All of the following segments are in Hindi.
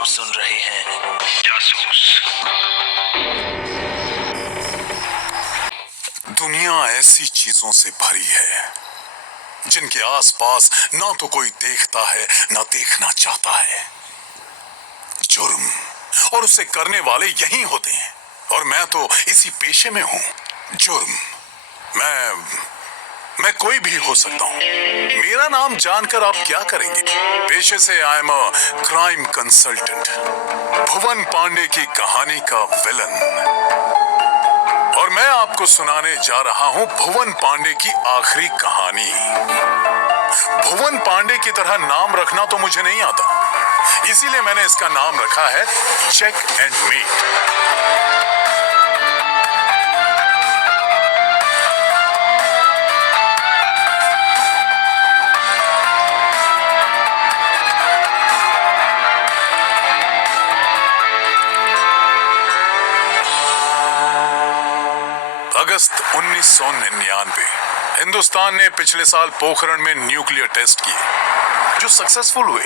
आप सुन रहे हैं जासूस। दुनिया ऐसी चीजों से भरी है जिनके आसपास ना तो कोई देखता है ना देखना चाहता है। जुर्म और उसे करने वाले यही होते हैं और मैं तो इसी पेशे में हूं। जुर्म मैं कोई भी हो सकता हूं। मेरा नाम जानकर आप क्या करेंगे? पेशे से I am a crime consultant, Bhuvan Pandey की कहानी का विलन। और मैं आपको सुनाने जा रहा हूं भुवन पांडे की आखिरी कहानी। भुवन पांडे की तरह नाम रखना तो मुझे नहीं आता, इसीलिए मैंने इसका नाम रखा है चेक एंड मेट। अगस्त 1999 हिंदुस्तान ने पिछले साल पोखरण में न्यूक्लियर टेस्ट किए जो सक्सेसफुल हुए।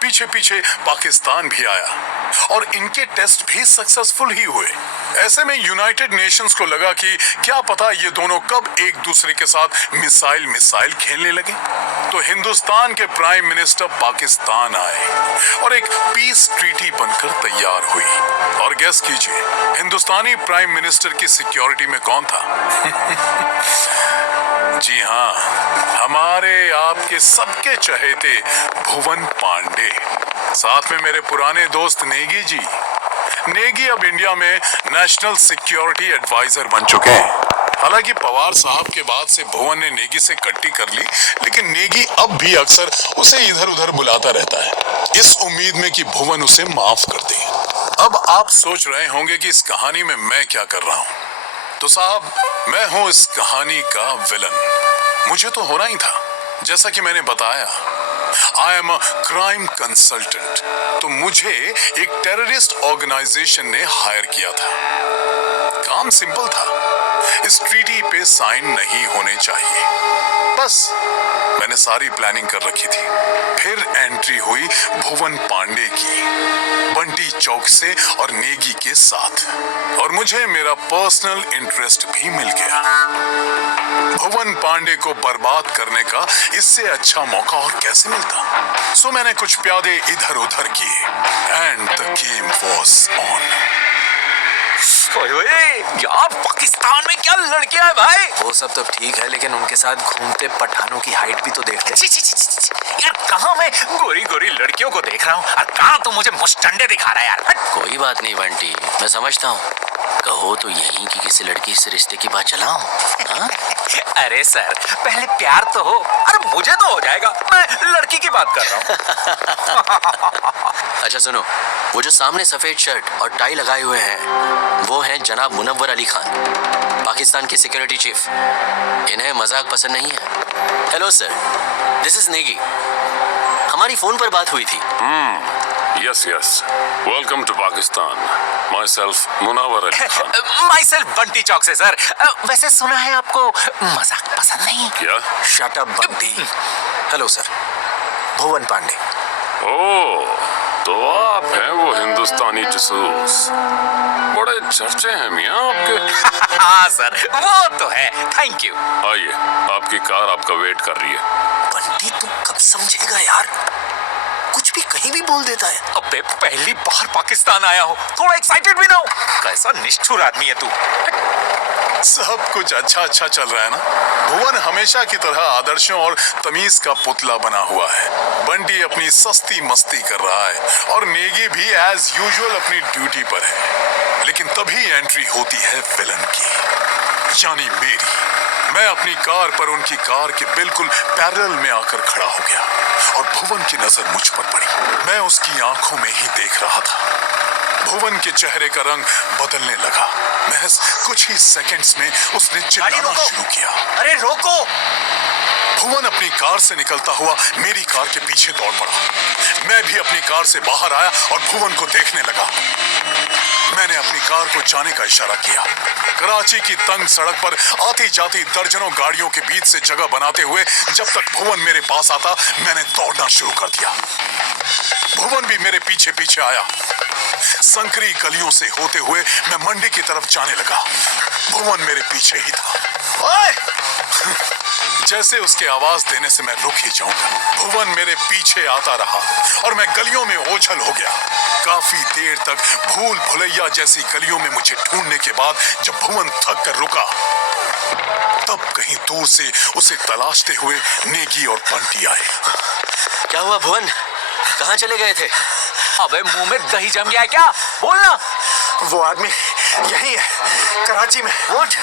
पीछे पीछे पाकिस्तान भी आया और इनके टेस्ट भी सक्सेसफुल ही हुए। ऐसे में यूनाइटेड नेशंस को लगा कि क्या पता ये दोनों कब एक दूसरे के साथ मिसाइल खेलने लगे। तो हिंदुस्तान के प्राइम मिनिस्टर पाकिस्तान आए और एक पीस ट्रीटी बनकर तैयार हुई। और गेस कीजिए हिंदुस्तानी प्राइम मिनिस्टर की सिक्योरिटी में कौन था? जी हाँ, हमारे आपके सबके चहेते भुवन पांडे, साथ में मेरे पुराने दोस्त नेगी जी। नेगी अब इंडिया में नेशनल सिक्योरिटी एडवाइजर बन चुके हैं। हालांकि पवार साहब के बाद से भुवन ने नेगी से कट्टी कर ली, लेकिन नेगी अब भी अक्सर उसे इधर उधर बुलाता रहता है, इस उम्मीद में कि भुवन उसे माफ कर दे। अब आप सोच रहे होंगे कि इस कहानी में मैं क्या कर रहा हूं। तो साहब, मैं हूं इस कहानी का विलन। मुझे तो होना ही था, जैसा कि मैंने बताया आई एम अ क्राइम कंसल्टेंट। तो मुझे एक टेररिस्ट ऑर्गेनाइजेशन ने हायर किया था। काम सिंपल था, इस ट्रीटी पे साइन नहीं होने चाहिए, बस मैंने सारी प्लानिंग कर रखी थी। फिर एंट्री हुई भुवन पांडे की, बंटी चौक से और नेगी के साथ, और मुझे मेरा पर्सनल इंटरेस्ट भी मिल गया। भुवन पांडे को बर्बाद करने का इससे अच्छा मौका और कैसे मिलता। सो मैंने कुछ प्यादे इधर उधर किए and the game was on. यार पाकिस्तान में क्या लड़के हैं भाई। वो सब तो ठीक है, लेकिन उनके साथ घूमते पठानों की हाइट भी तो देख ले। यार कहाँ मैं गोरी गोरी लड़कियों को देख रहा हूँ और कहाँ तो मुझे मुस्टंडे दिखा रहा है यार। कोई बात नहीं बंटी, मैं समझता हूँ। कहो तो यहीं की किसी लड़की से रिश्ते की बात चलाऊं? अरे सर, पहले प्यार तो हो। अरे मुझे तो हो जाएगा, मैं लड़की की बात कर रहा हूँ। अच्छा सुनो, वो जो सामने सफेद शर्ट और टाई लगाए हुए हैं वो हैं जनाब मुनव्वर अली खान, पाकिस्तान के सिक्योरिटी चीफ। इन्हें मजाक पसंद नहीं है। Hello sir, this is Negi. हमारी फोन पर बात हुई थी। Yes. Welcome to Pakistan. Myself, Munawar Ali Khan. Myself, Bunty चौक से सर। वैसे सुना है आपको मजाक पसंद नहीं। क्या? Shut up Bunty. Hello sir, Bhuvan Pandey. Oh, तो आप हैं वो हिंदुस्तानी जासूस। बड़े चर्चे हैं मियाँ आपके। हाँ सर, वो तो है। Thank you. आइए, आपकी कार आपका वेट कर रही है। बंटी तू कब समझेगा यार, कुछ भी कहीं भी बोल देता है। अबे पहली बार पाकिस्तान आया हो, थोड़ा एक्साइटेड भी ना हो। कैसा निष्ठुर आदमी है तू। सब कुछ अच्छा चल रहा है ना। भुवन हमेशा की तरह आदर्शों और तमीज का पुतला बना हुआ है। बंटी अपनी सस्ती मस्ती कर रहा है और नेगी भी एज यूजुअल अपनी ड्यूटी पर है। लेकिन तभी एंट्री होती है विलन की, यानी मेरी। मैं अपनी कार पर उनकी कार के बिल्कुल पैरेलल में आकर खड़ा हो गया और भुवन की नजर मुझ पर पड़ी। मैं उसकी आंखों में ही देख रहा था। भुवन के चेहरे का रंग बदलने लगा। महज कुछ ही सेकंड्स में उसने चिल्लाना शुरू किया। अरे रोको। भुवन अपनी कार से निकलता हुआ मेरी कार के पीछे दौड़ पड़ा। मैं भी अपनी कार से बाहर आया और भुवन को देखने लगा। मैंने अपनी कार को जाने का इशारा किया। कराची की तंग सड़क पर आती जाती दर्जनों गाड़ियों के बीच से जगह बनाते हुए जब तक भुवन मेरे पास आता, मैंने दौड़ना शुरू कर दिया। भुवन भी मेरे पीछे पीछे आया। संकरी गलियों से होते हुए मैं मंडी की तरफ जाने लगा। भुवन मेरे पीछे ही था। ओए! जैसे उसके आवाज देने से मैं रुक ही जाऊंगा। भुवन मेरे पीछे आता रहा और मैं गलियों में ओझल हो गया। काफी देर तक भूल भुलैया जैसी गलियों में मुझे ढूंढने के बाद जब भुवन थक कर रुका, तब कहीं दूर से उसे तलाशते हुए नेगी और बंटी आए। क्या हुआ भुवन, कहाँ चले गए थे? अबे मुंह में दही जम गया है क्या? बोलना। वो आदमी यही है, कराची में। What?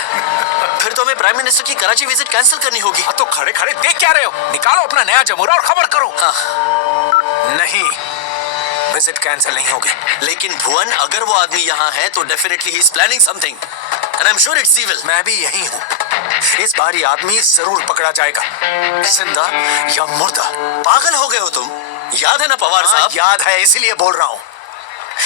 फिर तो हमें प्राइम मिनिस्टर की कराची विजिट कैंसिल करनी होगी। तो खड़े खड़े देख क्या रहे हो? निकालो अपना नया जमूरा और खबर करो। हाँ। नहीं, विजिट कैंसिल नहीं होगी। लेकिन भुवन, अगर वो आदमी यहाँ है तो definitely he is planning something and I am sure it's evil. मैं भी यही हूँ। इस बार ये आदमी जरूर पकड़ा जाएगा, जिंदा या मुर्दा। पागल हो गए हो तुम? याद है ना पवार साहब? याद है, इसीलिए बोल रहा हूँ।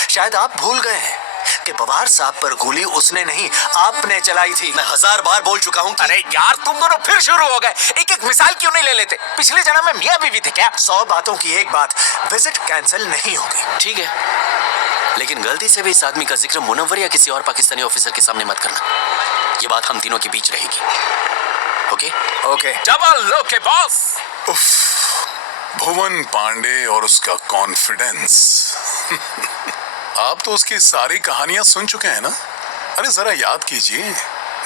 शायद आप भूल गए हैं कि पवार साहब पर गोली उसने नहीं, आपने चलाई थी। मैं 1000 बार बोल चुका हूँ कि... अरे यार, तुम दोनों फिर शुरू हो गए। एक एक मिसाल क्यों नहीं ले लेते? पिछले जन्म में मियां बीवी थे क्या? 100 बातों की एक बात, विजिट कैंसिल नहीं होगी। ठीक है, लेकिन गलती से भी इस आदमी का जिक्र मुनव्वर या किसी और पाकिस्तानी ऑफिसर के सामने मत करना। ये बात हम तीनों के बीच रहेगी। Okay? Okay. Double okay boss. Bhuvan Pandey और उसका कॉन्फिडेंस। आप तो उसकी सारी कहानियां सुन चुके हैं ना? अरे जरा याद कीजिए,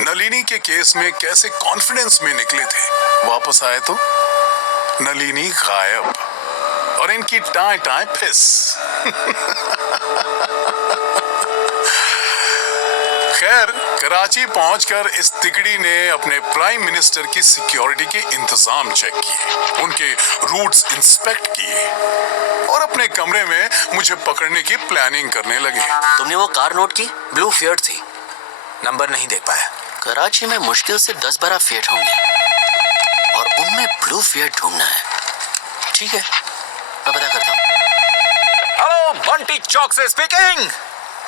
नलिनी के केस में कैसे कॉन्फिडेंस में निकले थे, वापस आए तो नलिनी गायब और इनकी टाए टाए फिस। खैर, कराची पहुंचकर इस तिकड़ी ने अपने प्राइम मिनिस्टर की सिक्योरिटी के इंतजाम चेक किए, उनके रूट्स इंस्पेक्ट किए और अपने कमरे में मुझे पकड़ने की प्लानिंग करने लगे। तुमने वो कार नोट की? ब्लू फियट थी, नंबर नहीं देख पाया। कराची में मुश्किल से 10-12 फिएट होंगे और उनमें ब्लू फिएट ढूंढना है। ठीक है, मैं पता करता हूँ। हेलो, बंटी चौक से स्पीकिंग।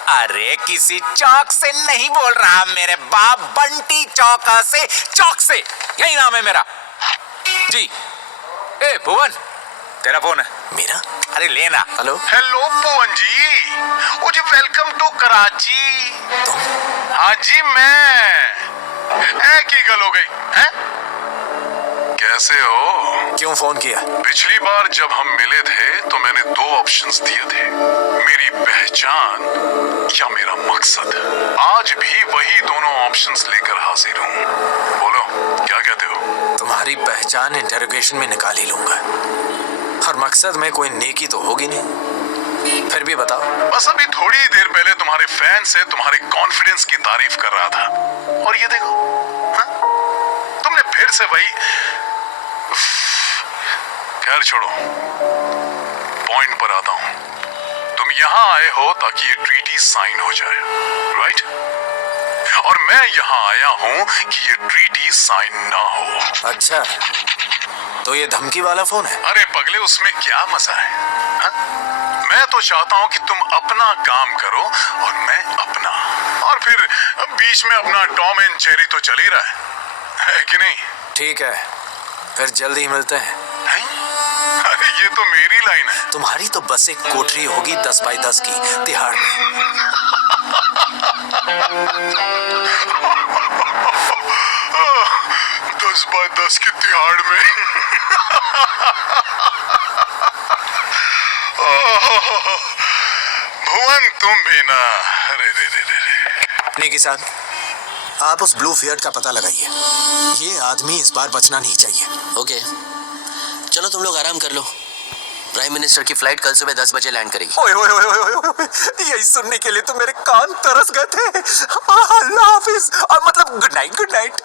अरे किसी चौक से नहीं बोल रहा मेरे बाप, बंटी चौक से, चौक से, यही नाम है मेरा जी। ए भुवन, तेरा फोन है। मेरा? अरे लेना। हेलो। हेलो भुवन जी, ओ जी, वेलकम टू कराची। हाँ जी, मैं की गल हो गई है? कैसे हो? क्यों फोन किया? पिछली बार जब हम मिले थे तो मैंने 2 ऑप्शंस दिए थे, मेरी पहचान या मेरा मकसद। आज भी वही दोनों ऑप्शंस लेकर हाजिर हूँ। बोलो, क्या कहते हो? तुम्हारी पहचान इंटरोगेशन में निकाल ही लूंगा, और मकसद में कोई नेकी तो होगी नहीं। फिर भी बताओ। बस अभी थोड़ी देर पहले तुम्हारे फैन से तुम्हारे कॉन्फिडेंस की तारीफ कर रहा था, और ये देखो, हाँ? तुमने फिर से वही। खैर छोड़ो, पॉइंट पर आता हूं। तुम यहां आए हो ताकि ये ट्रीटी साइन हो जाए, राइट? और मैं यहां आया हूं कि ये ट्रीटी साइन ना हो। अच्छा, तो ये धमकी वाला फोन है? अरे पगले, उसमें क्या मजा है, हा? मैं तो चाहता हूं कि तुम अपना काम करो और मैं अपना, और फिर बीच में अपना टॉम एंड जेरी तो चल ही रहा है कि नहीं? ठीक है, फिर जल्दी मिलते हैं। अरे ये तो मेरी लाइन है। तुम्हारी तो बस एक कोठरी होगी 10 बाई 10 की तिहाड़ में। 10 बाई 10 की तिहाड़ में। भुवन, तुम भी ना। अरे रे रे रे। नेकी साहब, आप उस ब्लू फियट का पता लगाइए। ये आदमी इस बार बचना नहीं चाहिए। ओके, चलो तुम लोग आराम कर लो। प्राइम मिनिस्टर की फ्लाइट कल सुबह 10 बजे लैंड करेगी। ओए ओए ओए ओए ओए, यही सुनने के लिए तो मेरे कान तरस गए थे। अल्लाह हाफिज, और मतलब गुड नाइट, गुड नाइट।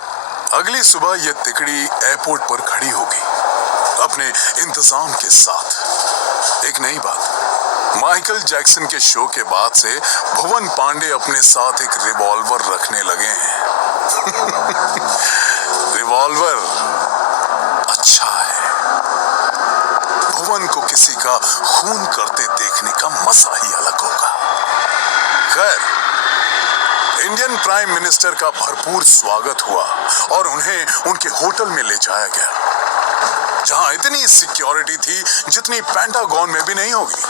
अगली सुबह ये तिकड़ी एयरपोर्ट पर खड़ी होगी अपने इंतजाम के साथ। एक नई बात, माइकल जैक्सन के शो के बाद से भुवन पांडे अपने साथ एक रिवॉल्वर रखने लगे हैं। रिवॉल्वर अच्छा है। भुवन को किसी का खून करते देखने का मजा ही अलग होगा। खैर, इंडियन प्राइम मिनिस्टर का भरपूर स्वागत हुआ और उन्हें उनके होटल में ले जाया गया, जहां इतनी सिक्योरिटी थी जितनी पेंटागन में भी नहीं होगी।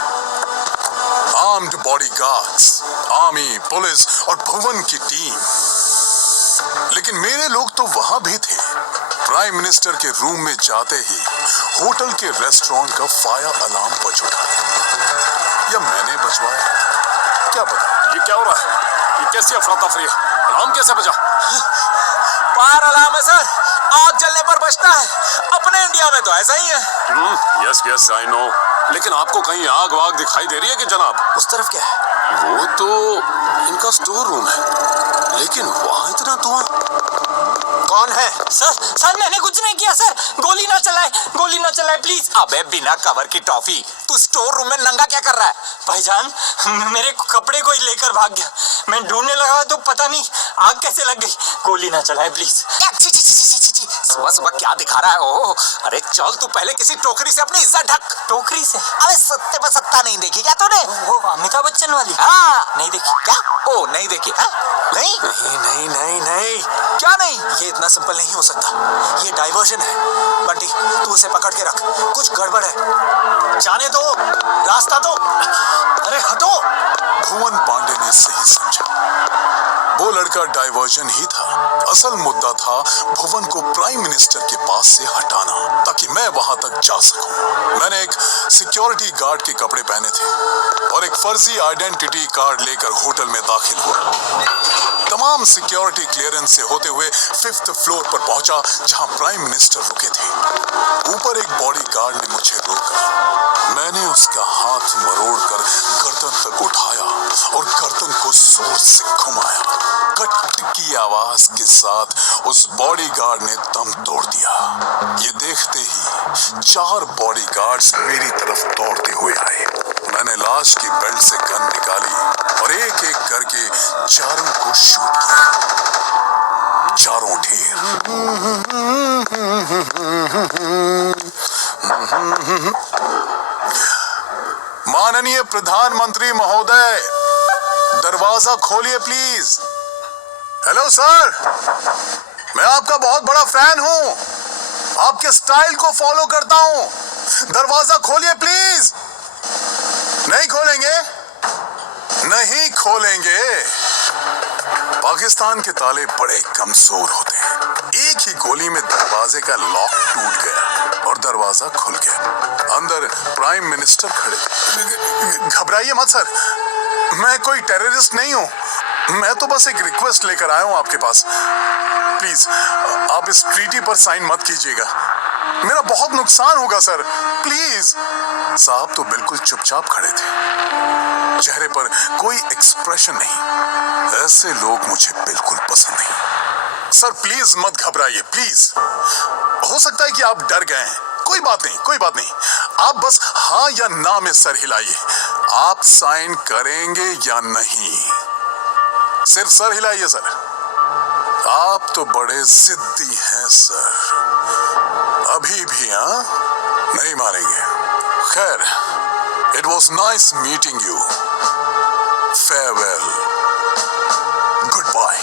आर्म्ड बॉडीगार्ड्स, आर्मी, पुलिस और भुवन की टीम। लेकिन मेरे लोग तो वहां भी थे। प्राइम मिनिस्टर के रूम में जाते ही होटल के रेस्टोरेंट का फायर अलार्म बज उठा, या मैंने बजवाया, क्या पता। ये क्या हो रहा है? ये कैसी अफरा तफरी है? अलार्म कैसे बजा? फायर अलार्म है सर, आग जलने पर बचता है। अपने इंडिया में तो ऐसा ही है। यस यस आई नो, लेकिन आपको कहीं आग वाग दिखाई दे रही है कि जनाब? उस तरफ क्या है? वो तो इनका स्टोर रूम है, लेकिन वहां इतना धुआं। कौन है? सर मैंने कुछ नहीं किया सर। गोली ना चलाए प्लीज। अबे बिना कवर की टॉफी, तू स्टोर रूम में नंगा क्या कर रहा है? भाईजान मेरे कपड़े कोई लेकर भाग गया, मैं ढूंढने लगा तो पता नहीं आग कैसे लग गई। गोली ना चलाए प्लीज। सुबह सुबह क्या दिखा रहा है? ओह, अरे चल तू पहले किसी टोकरी से अपनी इज्जत ढक। टोकरी से? अबे सत्ते पर सत्ता नहीं देखी क्या तूने? वो अमिताभ बच्चन वाली? हाँ, नहीं देखी। क्या? ओ नहीं देखी? हाँ? नहीं नहीं, क्या नहीं? ये इतना सिंपल नहीं हो सकता। ये डाइवर्जन है। बंटी, तू उसे पकड़ के रख, कुछ गड़बड़ है। जाने दो, रास्ता दो। अरे हटो। भुवन पांडे ने सही समझा। वो लड़का डाइवर्जन ही था। असल मुद्दा था भुवन को प्राइम मिनिस्टर के पास से हटाना, ताकि मैं वहां तक जा सकूं। मैंने एक सिक्योरिटी गार्ड के कपड़े पहने थे और एक फर्जी आइडेंटिटी कार्ड लेकर होटल में दाखिल हुआ। तमाम सिक्योरिटी क्लियरेंस से होते हुए 5th फ्लोर पर पहुंचा, जहां प्राइम मिनिस्टर रुके थे। ऊपर एक बॉडीगार्ड ने मुझे रोका। मैंने उसका हाथ मरोड़कर गर्दन तक उठाया और गर्दन को जोर से घुमाया। कट की आवाज के साथ उस बॉडीगार्ड ने दम तोड़ दिया। ये देखते ही 4 बॉडीगार्ड्स मेरी तरफ दौड़ते हुए आए। मैंने लाश की बेल्ट से गन निकाली और एक एक करके चारों को शूट किया। चारों ढेर। माननीय प्रधानमंत्री महोदय, दरवाजा खोलिए प्लीज। हेलो सर, मैं आपका बहुत बड़ा फैन हूं, आपके स्टाइल को फॉलो करता हूं। दरवाजा खोलिए प्लीज। नहीं खोलेंगे? नहीं खोलेंगे। पाकिस्तान के ताले बड़े कमजोर होते हैं। एक ही गोली में दरवाजे का लॉक टूट गया और दरवाजा खुल गया। अंदर प्राइम मिनिस्टर खड़े। घबराइए मत सर, मैं कोई टेररिस्ट नहीं हूं। मैं तो बस एक रिक्वेस्ट लेकर आया हूं आपके पास। प्लीज आप इस ट्रीटी पर साइन मत कीजिएगा, मेरा बहुत नुकसान होगा सर, प्लीज। साहब तो बिल्कुल चुपचाप खड़े थे, चेहरे पर कोई एक्सप्रेशन नहीं। ऐसे लोग मुझे बिल्कुल पसंद नहीं। सर प्लीज मत घबराइए, प्लीज। हो सकता है कि आप डर गए हैं, कोई बात नहीं, कोई बात नहीं। आप बस हाँ या ना में सर हिलाइए। आप साइन करेंगे या नहीं? सिर्फ सर हिलाइए सर। आप तो बड़े जिद्दी हैं सर, अभी भी हाँ नहीं मानेंगे। खैर, it was nice meeting you. Farewell, good bye.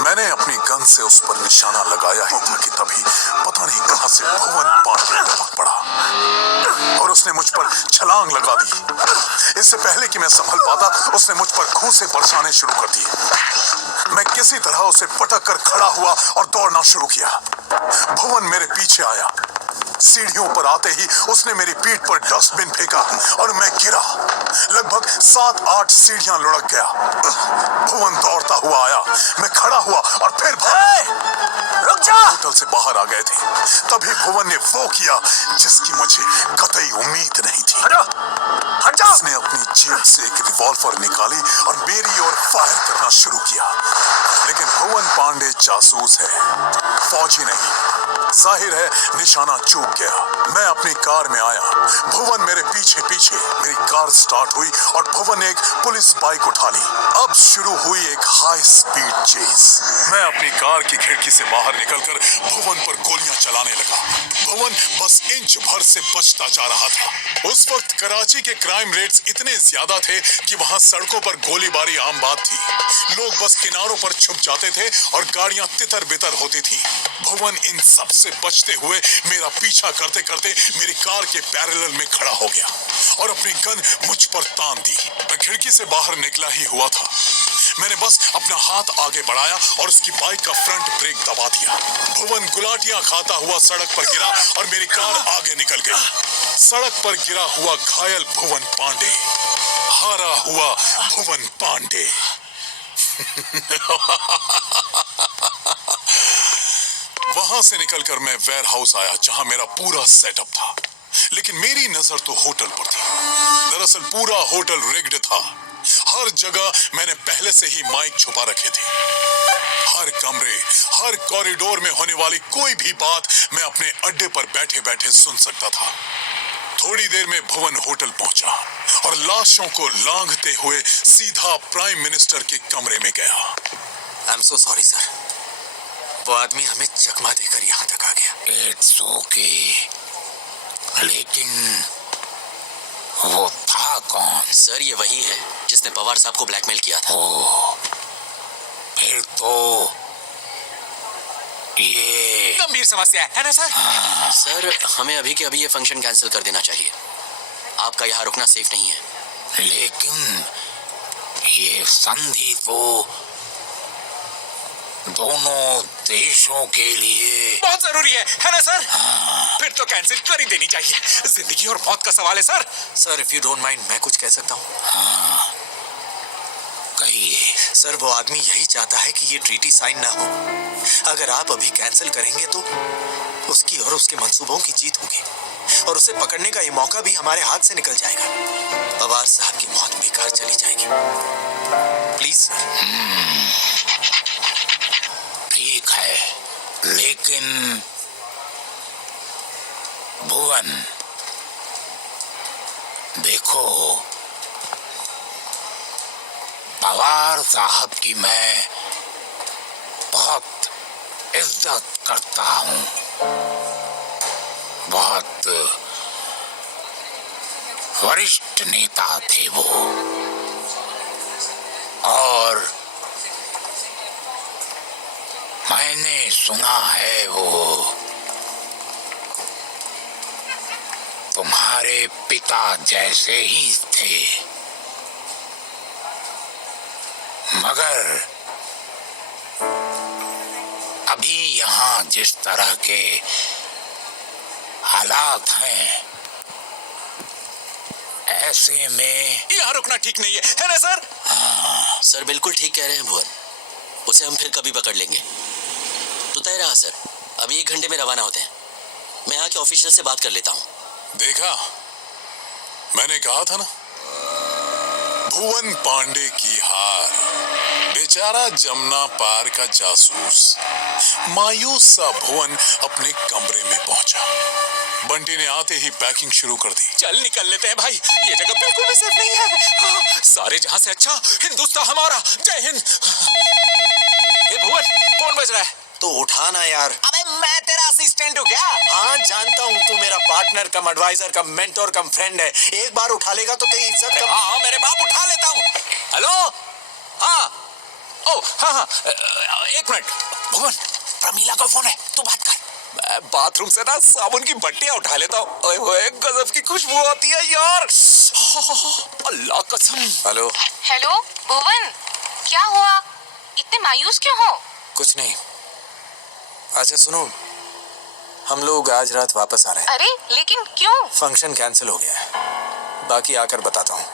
मैंने अपनी गन से उस पर निशाना लगाया ही था कि तभी पता नहीं कहां से भुवन पांडे टपक पड़ा और उसने मुझ पर छलांग लगा दी। इससे पहले कि मैं संभल पाता, उसने मुझ पर घूंसे बरसाने शुरू कर दिए। मैं किसी तरह उसे पटक कर खड़ा हुआ और दौड़ना शुरू किया। भुवन मेरे पीछे आया। सीढ़ियों पर आते ही उसने मेरी पीठ पर डस्टबिन फेंका और मैं गिरा। लगभग 7-8 सीढ़ियां लुढ़क गया। भुवन दौड़ता हुआ आया, मैं खड़ा हुआ और फिर रुक जा। होटल से बाहर आ गए थे। तभी भुवन ने वो किया जिसकी मुझे कतई उम्मीद नहीं थी। हट जा। उसने अपनी जेब से एक रिवॉल्वर निकाली और मेरी ओर फायर करना शुरू किया। लेकिन भुवन पांडे जासूस है, फौजी नहीं। जाहिर है निशाना चूक गया। मैं अपनी कार में आया, भुवन मेरे पीछे पीछे। मेरी कार स्टार्ट हुई और भुवन ने एक पुलिस बाइक उठा ली। अब शुरू हुई एक हाई स्पीड चेज। मैं अपनी कार की खिड़की से बाहर निकलकर भुवन पर गोलियां चलाने लगा। भुवन बस इंच भर से बचता जा रहा था। उस वक्त कराची के क्राइम रेट्स इतने ज्यादा थे कि वहां सड़कों पर गोलीबारी आम बात थी। लोग बस किनारों पर छुप जाते थे और गाड़ियां तितर बितर होती थी। भुवन इन सब से बचते हुए मेरा पीछा करते करते मेरी कार के पैरेलल में खड़ा हो गया और अपनी गन मुझ पर तान दी। मैं खिड़की से बाहर निकला ही हुआ था। मैंने बस अपना हाथ आगे बढ़ाया और उसकी बाइक का फ्रंट ब्रेक दबा दिया। भुवन गुलाटियां खाता हुआ सड़क पर गिरा और मेरी कार आगे निकल गई। सड़क पर गिरा हुआ घायल भुवन पांडे, हारा हुआ भुवन पांडे। वहां से निकलकर मैं वेयर हाउस आया जहां मेरा पूरा सेटअप था, लेकिन मेरी नजर तो होटल पर थी। दरअसल पूरा होटल रिग्ड था। हर जगह मैंने पहले से ही माइक छुपा रखे थे। हर कमरे, हर कॉरिडोर में होने वाली कोई भी बात मैं अपने अड्डे पर बैठे बैठे सुन सकता था। थोड़ी देर में भुवन होटल पहुंचा और लाशों को लांघते हुए सीधा प्राइम मिनिस्टर के कमरे में गया। I am so sorry sir, वो आदमी हमें चकमा देकर यहाँ तक आ गया। इट्स ओके, लेकिन वो था कौन? सर ये वही है जिसने पवार साहब को ब्लैकमेल किया था। ओह, फिर तो ये गंभीर समस्या है ना सर? सर हमें अभी के अभी ये फंक्शन कैंसिल कर देना चाहिए। आपका यहाँ रुकना सेफ नहीं है। लेकिन ये संधि तो दोनों देशों के लिए बहुत जरूरी है ना सर? फिर तो कैंसिल कर ही देनी चाहिए। जिंदगी और मौत का सवाल है sir. Sir if you don't mind मैं कुछ कह सकता हूँ? कहिए। सर वो आदमी यही चाहता है कि ये ट्रीटी साइन ना हो। अगर आप अभी कैंसिल करेंगे तो उसकी और उसके मंसूबों की जीत होगी और उसे पकड़ने का ये मौका भी हमारे हाथ से निकल जाएगा। पवार साहब की मौत बेकार चली जाएगी। Please sir. ठीक है, लेकिन भुवन देखो, पवार साहब की मैं बहुत इज्जत करता हूँ। बहुत वरिष्ठ नेता थे वो, और मैंने सुना है वो तुम्हारे पिता जैसे ही थे, मगर अभी यहाँ जिस तरह के हालात हैं, ऐसे में यहाँ रुकना ठीक नहीं है ना सर? सर बिल्कुल ठीक कह रहे हैं भुवन। उसे हम फिर कभी पकड़ लेंगे। तो तय रहा सर, अभी 1 घंटे में रवाना होते हैं। मैं यहाँ के ऑफिशियल से बात कर लेता हूँ। देखा, मैंने कहा था ना, भुवन पांडे की हार। बेचारा जमुना पार का जासूस। मायूस सा भुवन अपने कमरे में पहुंचा। बंटी ने आते ही पैकिंग शुरू कर दी। चल निकल लेते हैं भाई, ये जगह बिल्कुल भी सेफ नहीं है। हाँ, सारे जहां से अच्छा हिंदुस्तान हमारा। जय हिंद। हे भुवन, कौन बज रहा है? तो उठा ना यार। अबे मैं तेरा असिस्टेंट हूँ क्या? हाँ जानता हूँ, तू मेरा पार्टनर कम एडवाइजर कम मेंटोर कम फ्रेंड है। एक बार उठा लेगा तो तेरी इज्जत कम। हाँ मेरे बाप, उठा लेता हूँ। हेलो, हाँ, ओ हाँ, 1 मिनट। भुवन, प्रमीला का फोन है, तू बात कर। मैं बाथरूम से ना साबुन की बट्टियां उठा लेता हूँ। ओए होए, गजब की खुशबू आती है यार। अल्लाह कसम। हेलो। हेलो भुवन, क्या हुआ? इतने मायूस क्यों हो? कुछ नहीं। अच्छा सुनो, हम लोग आज रात वापस आ रहे हैं। अरे लेकिन क्यों? फंक्शन कैंसिल हो गया है, बाकी आकर बताता हूँ।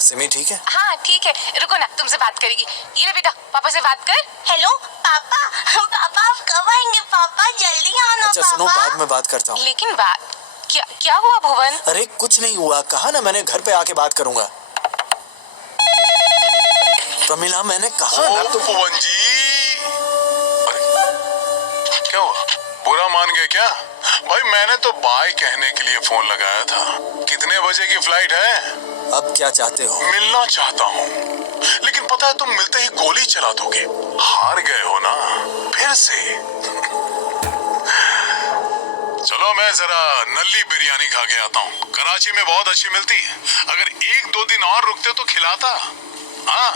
सिमी ठीक है? हाँ ठीक है, रुको ना, तुमसे बात करेगी। ये ले बेटा, पापा से बात कर। हेलो पापा, पापा आप कब आएंगे? पापा जल्दी आना। अच्छा सुनो, बाद में बात करता हूँ। लेकिन बात क्या हुआ भुवन? अरे कुछ नहीं हुआ, कहा ना मैंने घर पे आके बात करूंगा। प्रमिला मैंने कहा ना तो। भुवन जी, अरे क्या हुआ? बुरा मान क्या? भाई मैंने तो बाय कहने के लिए फोन लगाया था। कितने बजे की फ्लाइट है? अब क्या चाहते हो? मिलना चाहता हूँ, लेकिन पता है तुम मिलते ही गोली चला दोगे। हार गए हो ना फिर से। चलो मैं जरा नल्ली बिरयानी खा के आता हूँ, कराची में बहुत अच्छी मिलती है। अगर 1-2 दिन और रुकते तो खिलाता। हाँ।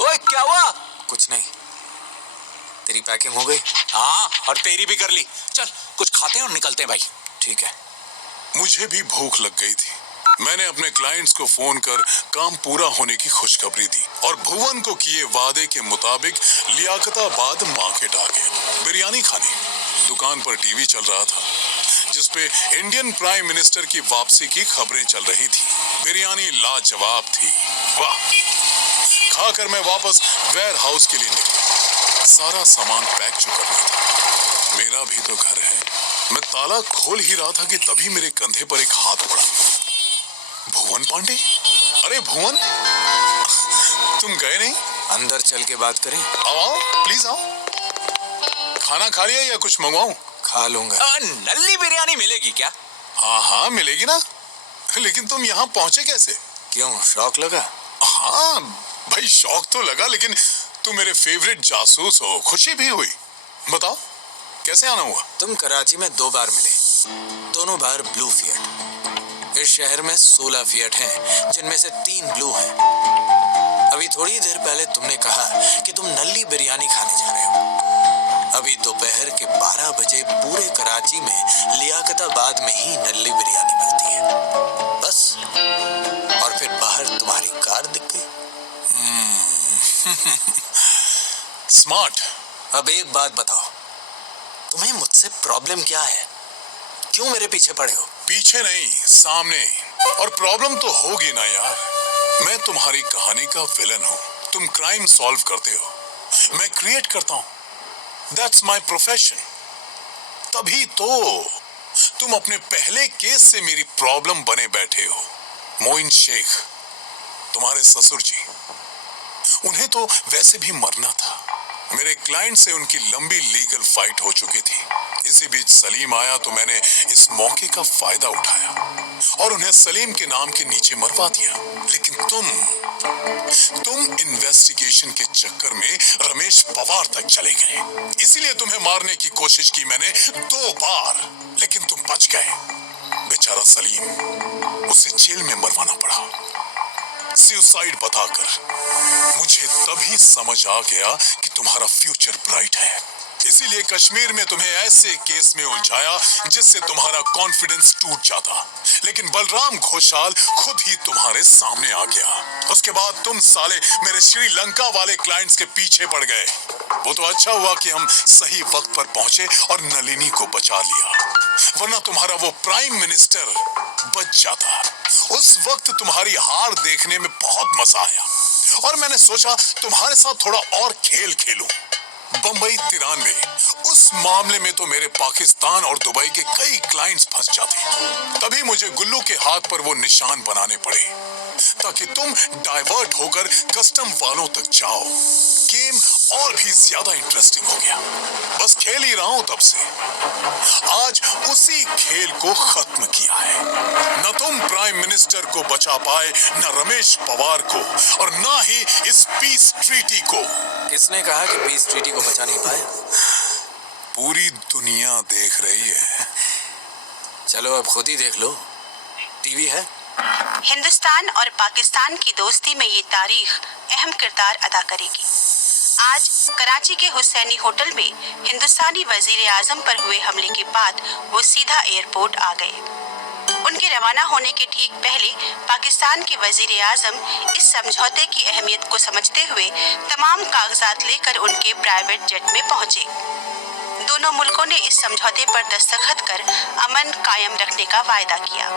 ओए क्या हुआ? कुछ नहीं। तेरी पैकिंग हो गई? हाँ, और तेरी भी कर ली। चल कुछ खाते हैं और निकलते हैं भाई। ठीक है। मुझे भी भूख लग गई थी। मैंने अपने क्लाइंट्स को फोन कर काम पूरा होने की खुशखबरी दी और भुवन को किए वादे के मुताबिक लियाकताबाद मार्केट आ गए बिरयानी खाने। दुकान पर टीवी चल रहा था जिसपे इंडियन प्राइम मिनिस्टर की वापसी की खबरें चल रही थी। बिरयानी लाजवाब थी। वाह! खाकर मैं वापस वेयर हाउस के लिए निकला। सारा सामान पैक जो करना था। मेरा भी तो घर है। मैं ताला खोल ही रहा था कि तभी मेरे कंधे पर एक हाथ पड़ा। भुवन पांडे? अरे भुवन, तुम गए नहीं? अंदर चल के बात करें? आओ, प्लीज आओ। खाना खा लिया या कुछ मंगवाऊं? खा लूंगा। नल्ली बिरयानी मिलेगी क्या? हाँ हाँ मिलेगी ना। लेकिन तुम यहाँ पहुंचे कैसे? क्यों, शौक लगा? हाँ भाई शौक तो लगा, लेकिन तुम मेरे फेवरेट जासूस हो, खुशी भी हुई। बताओ कैसे आना हुआ? तुम कराची में 2 बार मिले, दोनों बार ब्लू फिएट। इस शहर में 16 फिएट हैं, जिनमें से 3 ब्लू हैं। अभी थोड़ी देर पहले तुमने कहा कि तुम नल्ली बिरयानी खाने जा रहे हो। अभी दोपहर के 12 बजे पूरे कराची में लियाकताबाद में ही नल्ली बिरयानी मिलती है। बस, और फिर बाहर तुम्हारी कार दिख गई। स्मार्ट। अब एक बात बताओ, तुम्हें मुझसे प्रॉब्लम क्या है? क्यों मेरे पीछे पड़े हो? पीछे नहीं, सामने। और प्रॉब्लम तो होगी ना यार। मैं तुम्हारी कहानी का विलन हूँ। तुम क्राइम सॉल्व करते हो, मैं क्रिएट करता हूँ। That's my profession. तभी तो तुम अपने पहले केस से मेरी प्रॉब्लम बने बैठे हो। मोइन शेख, तुम्हारे ससुर जी, उन्हें तो वैसे भी मरना था। मेरे क्लाइंट से उनकी लंबी लीगल फाइट हो चुकी थी। इसी बीच सलीम आया तो मैंने इस मौके का फायदा उठाया और उन्हें सलीम के नाम के नीचे मरवा दिया। लेकिन तुम इन्वेस्टिगेशन के चक्कर में रमेश पवार तक चले गए। इसीलिए तुम्हें मारने की कोशिश की मैंने 2 बार, लेकिन तुम बच गए। बेचारा सलीम, उसे जेल में मरवाना पड़ा सुसाइड बताकर। मुझे तभी समझ आ गया कि तुम्हारा फ्यूचर ब्राइट है। इसीलिए कश्मीर में तुम्हें ऐसे केस में उलझाया जिससे तुम्हारा कॉन्फिडेंस टूट जाता। लेकिन बलराम घोषाल खुद ही तुम्हारे सामने आ गया। उसके बाद तुम साले मेरे श्रीलंका वाले क्लाइंट्स के पीछे पड़ गए। वो तो अच्छा हुआ कि हम सही वक्त पर पहुंचे और नलिनी को बचा लिया, वरना तुम्हारा वो प्राइम मिनिस्टर बच जाता। उस वक्त तुम्हारी हार देखने में बहुत मजा आया और मैंने सोचा तुम्हारे साथ थोड़ा और खेल खेलूं। बंबई 93, उस मामले में तो मेरे पाकिस्तान और दुबई के कई क्लाइंट्स फंस जाते। तभी मुझे गुल्लू के हाथ पर वो निशान बनाने पड़े ताकि तुम डाइवर्ट होकर कस्टम वालों तक जाओ। गेम और भी ज्यादा इंटरेस्टिंग हो गया। बस खेल ही रहा हूं तब से। आज उसी खेल को खत्म किया है। न तुम प्राइम मिनिस्टर को बचा पाए, न रमेश पवार को, और न ही इस पीस ट्रीटी को। किसने कहा कि पीस ट्रीटी को बचा नहीं पाए? पूरी दुनिया देख रही है। चलो अब खुद ही देख लो। टीवी है? हिंदुस्तान और पाकिस्तान की दोस्ती में ये तारीख अहम किरदार अदा करेगी। आज कराची के हुसैनी होटल में हिंदुस्तानी वजीर आजम पर हुए हमले के बाद वो सीधा एयरपोर्ट आ गए। उनके रवाना होने के ठीक पहले पाकिस्तान के वजीर आजम इस समझौते की अहमियत को समझते हुए तमाम कागजात लेकर उनके प्राइवेट जेट में पहुंचे। दोनों मुल्कों ने इस समझौते पर दस्तखत कर अमन कायम रखने का वायदा किया।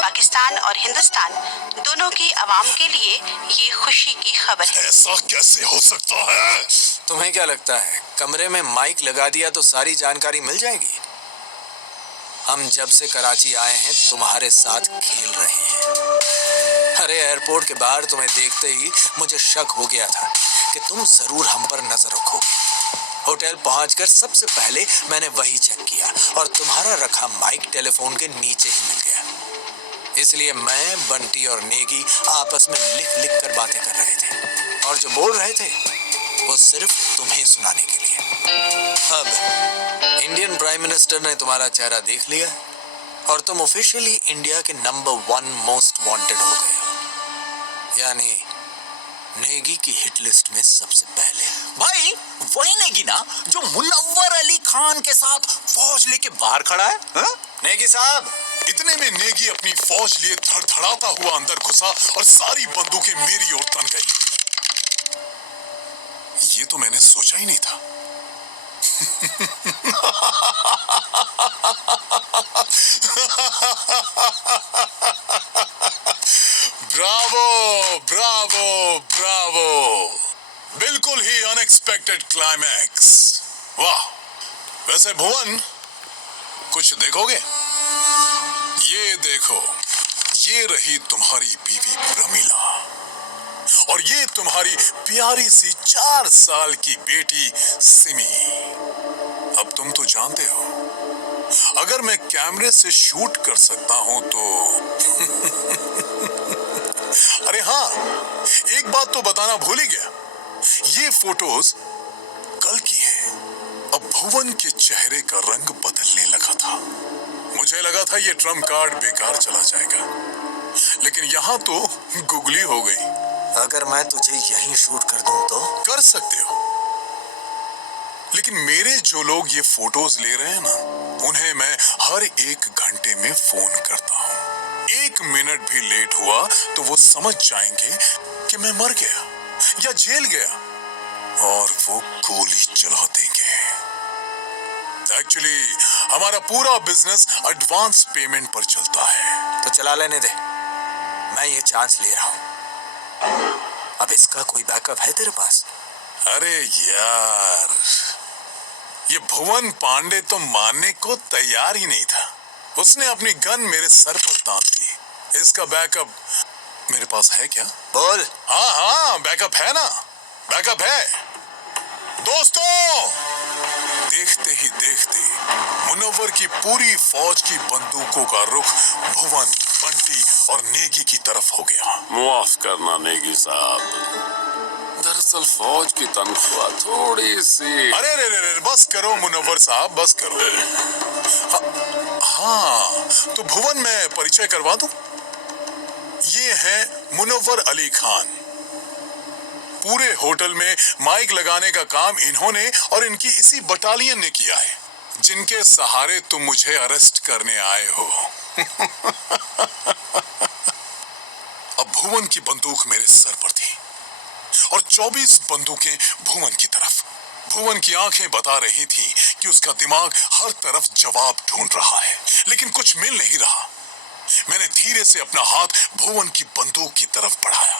पाकिस्तान और हिंदुस्तान दोनों की आवाम के लिए ये खुशी की खबर है। ऐसा कैसे हो सकता है? तुम्हें क्या लगता है कमरे में माइक लगा दिया तो सारी जानकारी मिल जाएगी? हम जब से कराची आए हैं तुम्हारे साथ खेल रहे हैं। अरे एयरपोर्ट के बाहर तुम्हें देखते ही मुझे शक हो गया था कि तुम जरूर हम पर नजर रखोगे। होटल पहुंचकर सबसे पहले मैंने वही चेक किया और तुम्हारा रखा माइक टेलीफोन के नीचे ही मिल गया। इसलिए मैं, बंटी और नेगी आपस में लिख लिख कर बातें कर रहे थे और जो बोल रहे थे वो सिर्फ तुम्हें सुनाने के लिए। अब इंडियन प्राइम मिनिस्टर ने तुम्हारा चेहरा देख लिया और तुम ऑफिशियली इंडिया के नंबर 1 मोस्ट वांटेड हो गए हो, यानी नेगी की हिट लिस्ट में सबसे पहले। भाई वही नेगी ना जो मुनव्वर अली खान के साथ फौज लेके बाहर खड़ा है, हा? नेगी साहब, इतने में नेगी अपनी फौज लिए धड़धड़ाता हुआ अंदर घुसा और सारी बंदूकें मेरी ओर तन गई। ये तो मैंने सोचा ही नहीं था। ब्रावो ब्रावो ब्रावो, बिल्कुल ही अनएक्सपेक्टेड क्लाइमैक्स। वाह। वैसे भुवन, कुछ देखोगे? ये देखो, ये रही तुम्हारी बीवी प्रमीला और ये तुम्हारी प्यारी सी 4 साल की बेटी सिमी। अब तुम तो जानते हो, अगर मैं कैमरे से शूट कर सकता हूं तो अरे हाँ, एक बात तो बताना भूल ही गया, ये फोटोज कल की हैं। अब भुवन के चेहरे का रंग बदलने लगा था। मुझे लगा था ये ट्रम्प कार्ड बेकार चला जाएगा, लेकिन यहाँ तो गुगली हो गई। अगर मैं तुझे यहीं शूट कर दूं तो? कर सकते हो, लेकिन मेरे जो लोग ये फोटोज ले रहे हैं ना, उन्हें मैं हर 1 घंटे में फोन करता हूँ। 1 मिनट भी लेट हुआ तो वो समझ जाएंगे कि मैं मर गया या जेल गया और वो गोली चला देंगे। एक्चुअली हमारा पूरा बिजनेस एडवांस पेमेंट पर चलता है। तो चला लेने दे, मैं ये चांस ले रहा हूँ। अब इसका कोई बैकअप है तेरे पास? अरे यार, ये भुवन पांडे तो मानने को तैयार ही नहीं था। उसने अपनी गन मेरे सर पर तान दी। इसका बैकअप मेरे पास है क्या? बोल। हाँ हाँ, बैकअप है ना, बैकअप है। दोस्तों, देखते ही देखते मुनव्वर की पूरी फौज की बंदूकों का रुख भुवन, बंटी और नेगी की तरफ हो गया। माफ करना नेगी साहब, दरअसल फौज की तनख्वाह थोड़ी सी। अरे रे रे रे, बस करो मुनव्वर साहब, बस करो। हाँ, तो भुवन मैं परिचय करवा दूं। ये है मुनव्वर अली खान। पूरे होटल में माइक लगाने का काम इन्होंने और इनकी इसी बटालियन ने किया है, जिनके सहारे तुम मुझे अरेस्ट करने आए हो। अब भुवन की बंदूक मेरे सर पर थी और 24 बंदूकें भुवन की तरफ। भुवन की आंखें बता रही थी कि उसका दिमाग हर तरफ जवाब ढूंढ रहा है, लेकिन कुछ मिल नहीं रहा। मैंने धीरे से अपना हाथ भुवन की बंदूक की तरफ बढ़ाया।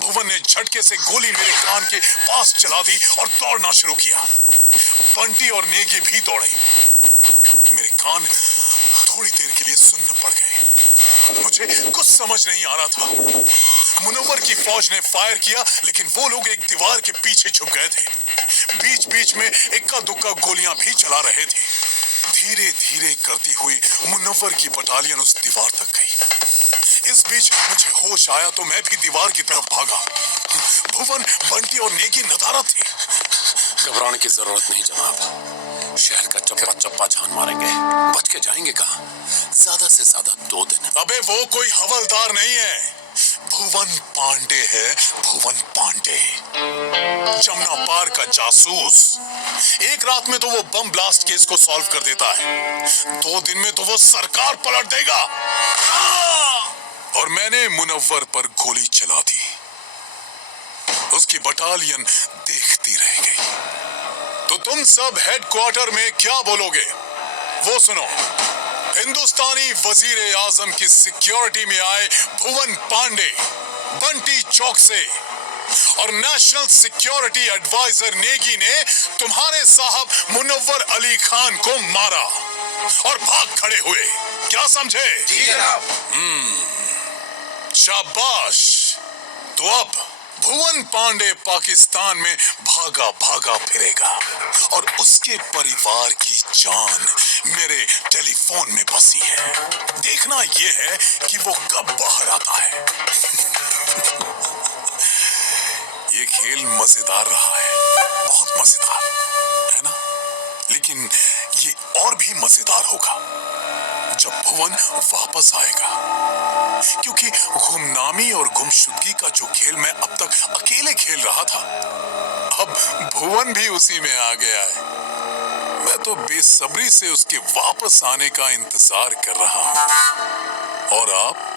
भुवन ने झटके से गोली मेरे कान के पास चला दी और दौड़ना शुरू किया। बंटी और नेगी भी दौड़े। मेरे कान थोड़ी देर के लिए सुन्न पड़ गए। मुझे कुछ समझ नहीं आ रहा था। मुनव्वर की फौज ने फायर किया, लेकिन वो लोग एक दीवार के पीछे छुप गए थे। बीच बीच में इक्का दुक्का गोलियां भी चला रहे थे। धीरे धीरे करती हुई मुनव्वर की बटालियन उस दीवार तक गई। इस बीच मुझे होश आया तो मैं भी दीवार की तरफ भागा। भुवन, बंटी और नेगी नदारद थे। घबराने की जरूरत नहीं जनाब, शहर का चप्पा चप्पा जान मारेंगे, बच के जाएंगे कहाँ? ज्यादा से ज्यादा 2 दिन। अबे वो कोई हवलदार नहीं है, भुवन पांडे है, भुवन पांडे, जमुना पार का जासूस। एक रात में तो वो बम ब्लास्ट केस को सॉल्व कर देता है, 2 दिन में तो वो सरकार पलट देगा। और मैंने मुनव्वर पर गोली चला दी। उसकी बटालियन देखती रह गई। तो तुम सब हेडक्वार्टर में क्या बोलोगे वो सुनो। हिंदुस्तानी वजीर आजम की सिक्योरिटी में आए भुवन पांडे, बंटी चौक से और नेशनल सिक्योरिटी एडवाइजर नेगी ने तुम्हारे साहब मुनव्वर अली खान को मारा और भाग खड़े हुए। क्या समझे? जी जनाब। शाबाश। तो अब भुवन पांडे पाकिस्तान में भागा भागा फिरेगा और उसके परिवार की जान मेरे टेलीफोन में बसी है। देखना यह है कि वो कब बाहर आता है। ये खेल मजेदार रहा है, बहुत मजेदार है ना? लेकिन ये और भी मजेदार होगा जब भुवन वापस आएगा, क्योंकि गुमनामी और गुमशुदगी का जो खेल मैं अब तक अकेले खेल रहा था, अब भुवन भी उसी में आ गया है। मैं तो बेसब्री से उसके वापस आने का इंतजार कर रहा हूं। और आप